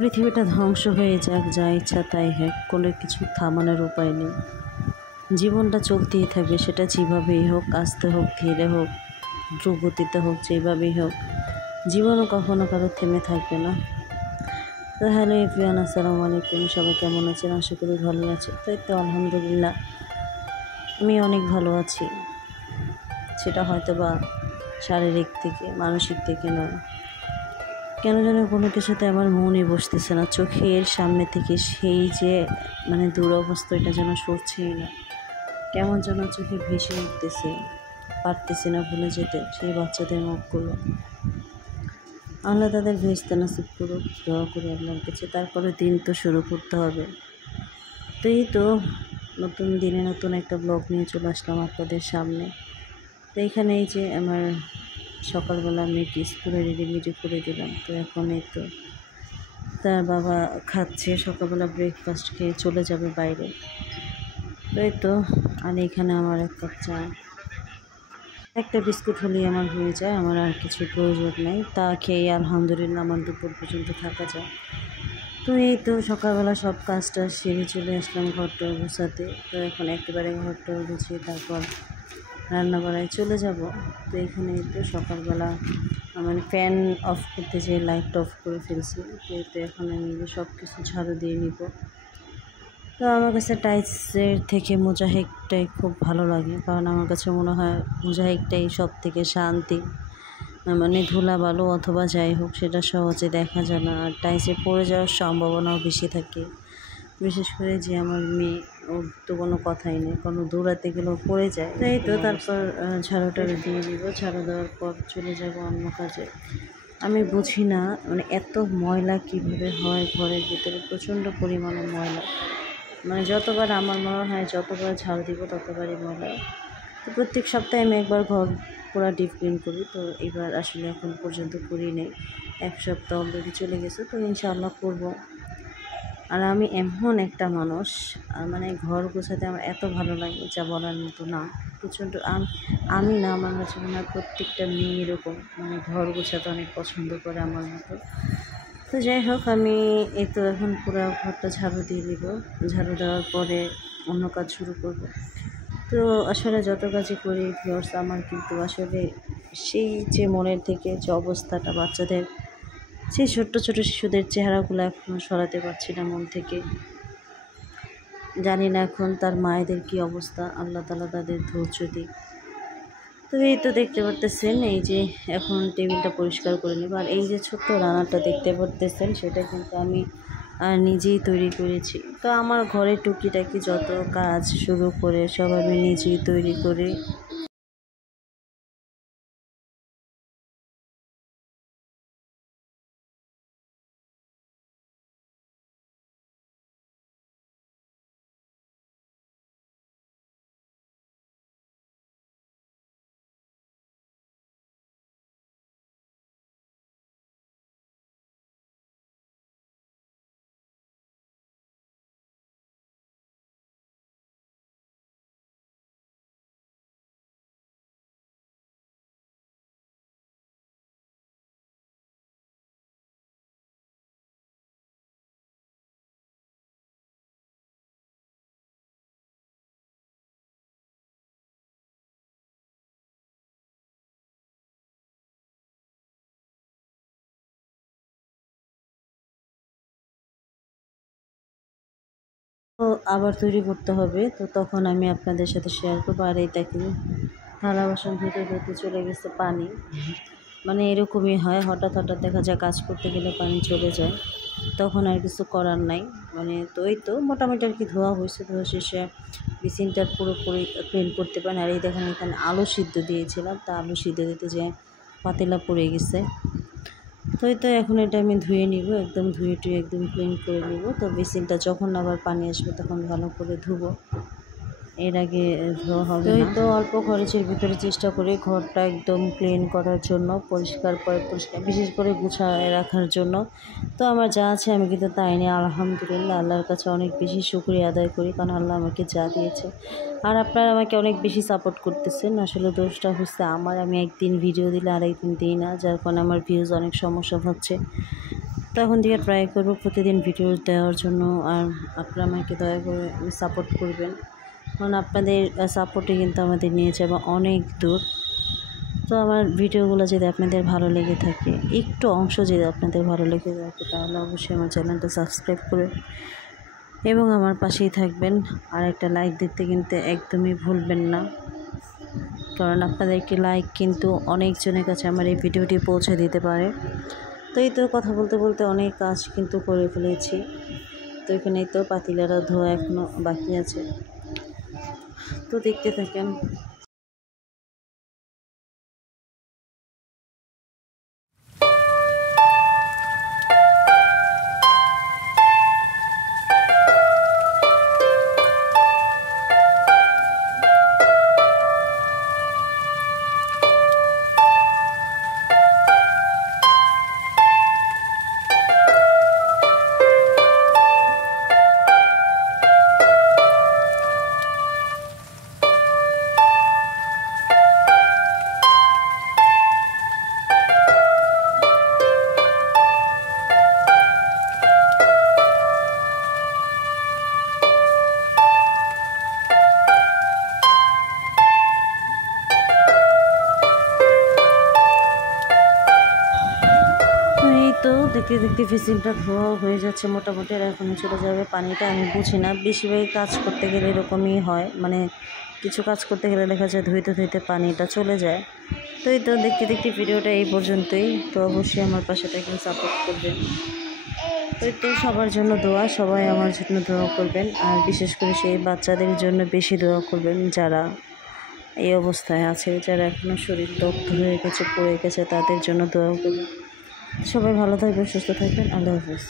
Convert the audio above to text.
পৃথিবীটা ধ্বংস হয়ে যাক, যা ইচ্ছা তাই হোক, কোনো কিছু থামানোর উপায় নেই। জীবনটা চলতেই থাকবে, সেটা যেভাবেই হোক, আস্তে হোক, ধীরে হোক, দ্রুতগতিতে হোক, যেভাবেই হোক, জীবনও কখনো কারো থেমে থাকবে না। তো হ্যালো এভরিওয়ান, আসসালামু আলাইকুম। সবাই কেমন আছেন? আশা করি ভালো আছে। তাই তো আলহামদুলিল্লাহ আমি অনেক ভালো আছি। সেটা হয়তো বা শারীরিক থেকে, মানসিক থেকে নয়, কেন যেন কোনো কিছুতে আমার মনই বসতেছে না। চোখের সামনে থেকে সেই যে দুরবস্থা, এটা যেন সরছেই না। কেমন যেন চোখে ভেসে উঠতেছে, পারতেছি না ভুলে যেতে সেই বাচ্চাদের মুখগুলো। আল্লাহ তাদের ভেস্তে নসিব করুক, দোয়া করি আল্লাহর কাছে। তারপরে দিন তো শুরু করতে হবে। তো এই তো নতুন দিনে নতুন একটা ব্লগ নিয়ে চলে আসলাম আপনাদের সামনে। তো এখানে এই যে আমার সকালবেলা মেয়েকে স্কুলে রেডি করে দিলাম। তো এখন এই তো তার বাবা খাচ্ছে, সকালবেলা ব্রেকফাস্ট খেয়ে চলে যাবে বাইরে। তো এই তো, আর এখানে আমার এক কাপ চা, একটা বিস্কুট হলেই আমার হয়ে যায়, আমার আর কিছু প্রয়োজন নেই। তা খেয়ে আলহামদুলিল্লাহ আমার দুপুর পর্যন্ত থাকা যায়। তো এই তো সকালবেলা সব কাজটা সেরে চলে আসলাম ঘরটা গুছাতে। তো এখন একেবারে ঘরটা গুছিয়ে তারপর রান্নাবাড়ায় চলে যাব। তো এখানে তো সকালবেলা ফ্যান অফ করতে যেয়ে লাইটটা অফ করে ফেলছি। তো এখন আমি সব কিছু ঝাড়ু দিয়ে নিব। তো আমার কাছে টাইলসের থেকে মোজাইকটাই খুব ভালো লাগে, কারণ আমার কাছে মনে হয় মোজাইকটাই সব থেকে শান্তি। ধুলা বালু অথবা যাই হোক, সেটা সহজে দেখা যায় না, আর টাইলসে পড়ে যাওয়ার সম্ভাবনাও বেশি থাকে। বিশেষ করে যে আমার মেয়ে, ওর তো কোনো কথাই নেই, কোনো দৌড়াতে গেলেও পড়ে যায়। তাই তো তারপর ঝাড়ুটা দিয়ে দিব। ঝাড়ু দেওয়ার পর চলে যাব অন্য কাজে। আমি বুঝি না এত ময়লা কীভাবে হয় ঘরের ভিতরে, প্রচণ্ড পরিমাণে ময়লা। যতবার আমার মনে হয় যতবার ঝাড়ু দিব ততবারই ময়লা। তো প্রত্যেক সপ্তাহে আমি একবার ঘর পুরো ডিপ ক্লিন করি। তো এবার আসলে এখন পর্যন্ত করি নেই, এক সপ্তাহ অলরেডি চলে গেছে। তো ইনশাআল্লাহ করব। আর আমি এমন একটা মানুষ, ঘর গোছাতে আমার এত ভালো লাগে যা বলার মতো না। প্রচণ্ড আমি না, আমার কাছে মনে হয় প্রত্যেকটা মেয়ে এরকম, ঘর গোছাতে অনেক পছন্দ করে আমার মতো। তো যাই হোক, আমি এই তো এখন পুরো ঘরটা ঝাড়ু দিয়ে দিব। ঝাড়ু দেওয়ার পরে অন্য কাজ শুরু করব। তো আসলে যত কাজই করি ভিউয়ার্স, আমার কিন্তু আসলে সেই যে মনের থেকে যে অবস্থাটা, বাচ্চাদের সেই ছোট্ট শিশুদের চেহারাগুলো এখনও সরাতে পারছি না মন থেকে। জানি না এখন তার মায়েদের কী অবস্থা, আল্লাহ তাআলা তাদের ধৈর্য দিক। তো এই তো দেখতে পারতেছেন, এই যে এখন টেবিলটা পরিষ্কার করে নেব। আর এই যে ছোট্ট রান্নাটা দেখতে পারতেছেন, সেটা কিন্তু আমি নিজেই তৈরি করেছি। তো আমার ঘরে টুকিটাকি যত কাজ শুরু করে সব আমি নিজেই তৈরি করি। তো আবার তৈরি করতে হবে, তো তখন আমি আপনাদের সাথে শেয়ার করবো। আর এই দেখুন, থালা বাসন ধুতে ধুতে চলে গেছে পানি। এরকমই হয়, হঠাৎ দেখা যায় কাজ করতে গেলে পানি চলে যায়, তখন আর কিছু করার নাই। তো এই তো মোটামুটি আর কি ধোয়া হয়েছে। ধোয়া শেষে বেসিনটার পুরোপুরি ক্লিন করতে পারেন। আর এই দেখেন, এখানে আলু সিদ্ধ দিয়েছিলাম, তা আলু সিদ্ধ দিতে যে পাতিলা পড়ে গেছে। তো এই তো এখন এটা আমি ধুয়ে নিব, একদম ধুয়ে টুয়ে একদম ক্লিন করে নিব। তো বেসিনটা যখন আবার পানি আসবে তখন ভালো করে ধুবো, এর আগে ধোয়া হবে না। তো অল্প খরচের ভিতরে চেষ্টা করি ঘরটা একদম ক্লিন করার জন্য, পরিষ্কার বিশেষ করে গুছায় রাখার জন্য। তো আমার যা আছে আমি কিন্তু তাই নিয়ে আলহামদুলিল্লাহ আল্লাহর কাছে অনেক বেশি শুকরিয়া আদায় করি, কারণ আল্লাহ আমাকে যা দিয়েছে। আর আপনারা আমাকে অনেক বেশি সাপোর্ট করতেছেন। আসলে দোষটা হচ্ছে আমার, আমি একদিন ভিডিও দিলে আরেকদিন দিই না, যার কারণে আমার ভিউজ অনেক সমস্যা হচ্ছে। তো এখন থেকে ট্রাই করবো প্রতিদিন ভিডিও দেওয়ার জন্য। আর আপনারা আমাকে দয়া করে সাপোর্ট করবেন, কারণ আপনাদের সাপোর্টে কিন্তু আমাদের নিয়ে যাবে অনেক দূর। তো আমার ভিডিওগুলো যদি আপনাদের ভালো লেগে থাকে, একটু অংশ যদি আপনাদের ভালো লেগে থাকে, তাহলে অবশ্যই আমার চ্যানেলটা সাবস্ক্রাইব করে এবং আমার পাশেই থাকবেন। আর একটা লাইক দিতে কিন্তু একদমই ভুলবেন না, কারণ আপনাদের একটি লাইক কিন্তু অনেকজনের কাছে আমার এই ভিডিওটি পৌঁছে দিতে পারে। তো এই তো কথা বলতে বলতে অনেক কাজ কিন্তু করে ফেলেছি। তো এখানেই তো পাতিলারা ধোয়া এখনও বাকি আছে, তো দেখতে থাকেন। তো দেখতে দেখতে ফিসিংটা ধোয়া হয়ে যাচ্ছে মোটামুটি। আর এখন চলে যাবে পানিটা। আমি বুঝি না, বেশিরভাগ কাজ করতে গেলে এরকমই হয়, মানে কিছু কাজ করতে গেলে দেখা যায় ধুইতে ধুইতে পানিটা চলে যায়। তো এই তো দেখতে দেখতে ভিডিওটা এই পর্যন্তই। তো অবশ্যই আমার পাশে থাকেন, সাপোর্ট করবেন। তো এই তো সবার জন্য দোয়া, সবাই আমার জন্য দোয়া করবেন। আর বিশেষ করে সেই বাচ্চাদের জন্য বেশি দোয়া করবেন যারা এই অবস্থায় আছে, যারা এখনও শরীর দগ্ধ হয়ে গেছে, পড়ে গেছে, তাদের জন্য দোয়া করবেন। সবাই ভালো থাকবেন, সুস্থ থাকবেন। আল্লাহ হাফেজ।